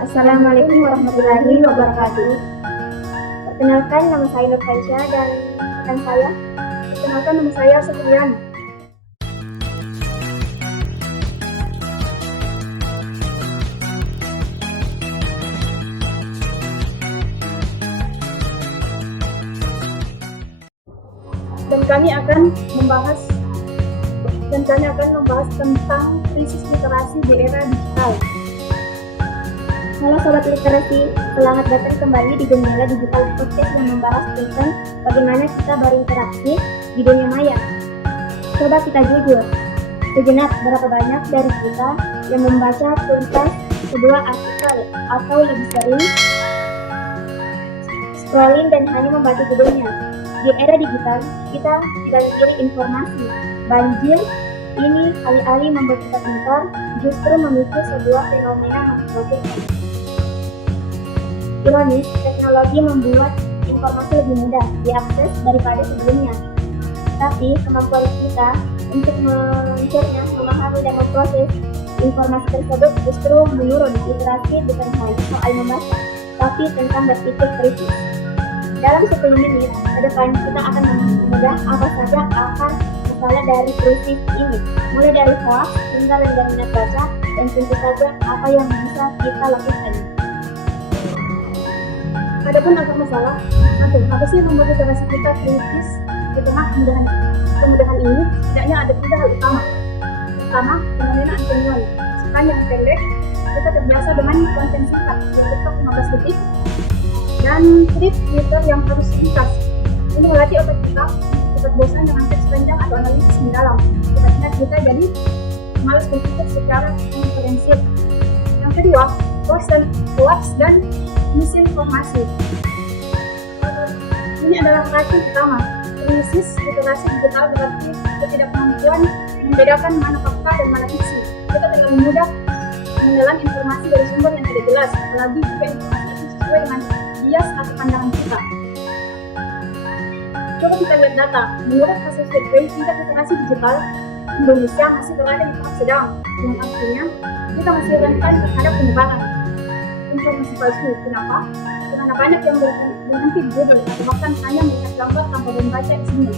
Assalamualaikum warahmatullahi wabarakatuh. Perkenalkan, nama saya Nur Faisya dan rekan saya. Perkenalkan, nama saya Supriyani. Dan kami akan membahas tentang krisis literasi di era digital. Halo Sobat Literasi, selamat datang kembali di Jendela Digital Podcast yang membahas tentang bagaimana kita berinteraksi di dunia maya. Coba kita jujur, sejenak berapa banyak dari kita yang membaca tuntas sebuah artikel atau lebih sering scrolling dan hanya membaca judulnya. Di era digital, kita banjir informasi. Banjir ini alih-alih membuat kita pintar, justru memicu sebuah fenomena membosankan. Ironis, teknologi membuat informasi lebih mudah diakses daripada sebelumnya. Tapi kemampuan kita untuk mencerna, memahami, dan memproses informasi tersebut justru menurun. Literasi bukan hanya soal membaca, tapi tentang berpikir kritis. Dalam 10 menit ke depan, kita akan membedah apa saja akar masalah dari krisis ini, mulai dari hoax hingga lenggang minat baca, dan tentu saja apa yang bisa kita lakukan. Adapun akar masalah, apa sih yang membuat literasi kita kritis di tengah kemudahan ini? Setidaknya ada 3 hal utama. Pertama, fenomena anti-nilai. Sekian yang pendek, kita terbiasa dengan konten singkat, TikTok 15 detik, dan tweet Twitter yang harus ringkas. Ini melatih otak kita cepat bosan dengan teks panjang atau analisis mendalam. Sebabnya kita jadi malas berpikir secara diferensial. Yang kedua, hoax dan misinformasi. Ini adalah racun utama. Krisis literasi digital berarti ketidakmampuan membedakan mana fakta dan mana fiksi. Kita terlalu mudah menelan informasi dari sumber yang tidak jelas, apalagi jika informasi itu sesuai dengan bias atau pandangan kita. Coba kita lihat data. Menurut hasil survei, tingkat literasi digital Indonesia masih berada di tahap sedang, yang artinya kita masih rentan terhadap penyebaran informasi palsu. Kenapa? Karena banyak yang berhenti di Google atau bahkan hanya melihat gambar tanpa membaca isinya.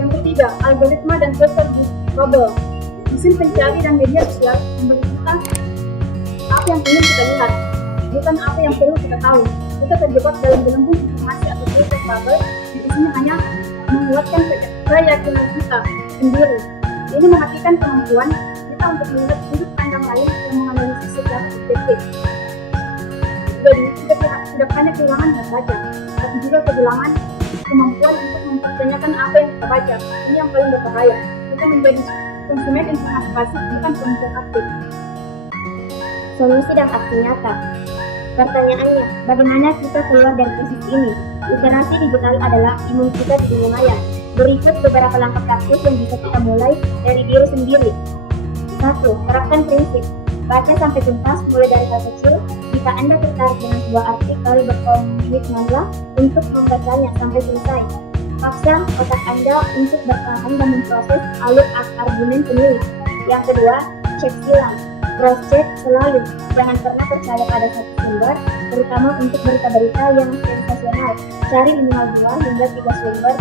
Yang ketiga, algoritma dan filter bubble. Mesin pencari dan media sosial memberi kita apa yang ingin kita lihat, bukan apa yang perlu kita tahu. Kita terjebak dalam gelembung informasi atau filter bubble yang isinya hanya menguatkan keyakinan kita sendiri. Ini mematikan kemampuan kita untuk melihat sudut pandang lain yang menganalisis secara objektif. Jadi, kita tidak hanya kehilangan membaca, tapi juga kehilangan kemampuan untuk mempertanyakan apa yang kita baca. Ini yang paling berbahaya. Kita menjadi konsumen informasi pasif, bukan pemikir aktif. Solusi dan aksi nyata. Pertanyaannya, bagaimana kita keluar dari krisis ini? Literasi digital adalah imun kita di dunia maya. Berikut beberapa langkah praktis yang bisa kita mulai dari diri sendiri. 1. Terapkan prinsip. Baca sampai tuntas, mulai dari hal kecil. Jika Anda tertarik dengan sebuah artikel, berkomitmenlah untuk membacanya sampai selesai. Paksa otak Anda untuk bertahan dan memproses alur argumen penulis. Yang kedua, cek silang. Cross-check selalu. Jangan pernah percaya pada satu sumber, terutama untuk berita-berita yang sensasional. Cari minimal 2 hingga 3 sumber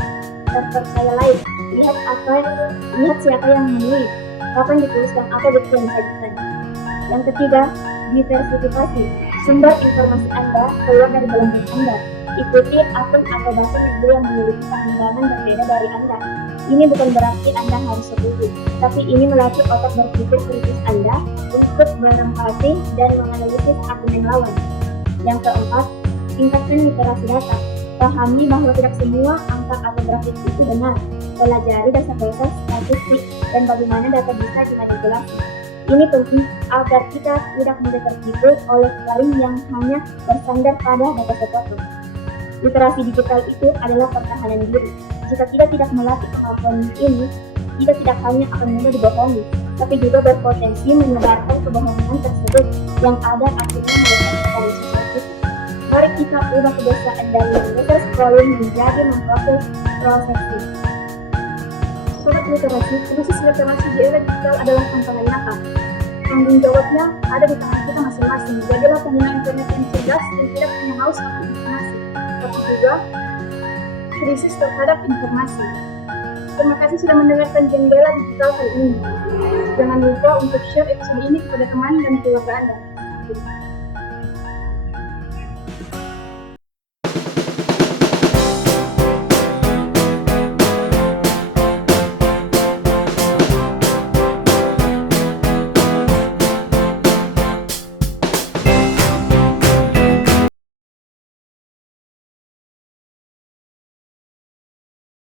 terpercaya lain. Lihat siapa yang menulis, kapan ditulis, dan apa bukti yang disajikan. Yang ketiga, diversifikasi. Sumber informasi Anda keluar dari gelembung Anda. Ikuti akun atau bahasa media yang memiliki pandangan berbeda dari Anda. Ini bukan berarti Anda harus setuju, tapi ini melatih otak berpikir kritis Anda untuk menempati dan menganalisis argumen lawan. Yang keempat, tingkatkan literasi data. Pahami bahwa tidak semua angka atau grafik itu benar. Pelajari dasar-dasar statistik dan bagaimana data bisa dimanipulasi. Ini penting agar kita tidak mudah tertipu oleh klaim yang hanya bersandar pada data sepotong. Literasi digital itu adalah pertahanan diri. Jika kita tidak melatih kemampuan ini, kita tidak hanya akan mudah dibohongi, tapi juga berpotensi menyebarkan kebohongan tersebut yang ada akhirnya merusak dari sosial kita. Mari kita ubah kebiasaan dari membaca scrolling menjadi memproses prosesi. Sobat literasi, krisis literasi di era digital adalah tantangan nyata. tanggung jawabnya ada di tangan kita masing-masing. Jadilah pengguna internet yang cerdas dan tidak hanya haus akan informasi, tapi juga krisis terhadap informasi. Terima kasih sudah mendengarkan Jendela Digital kali ini. Jangan lupa untuk share episode ini kepada teman dan keluarga Anda.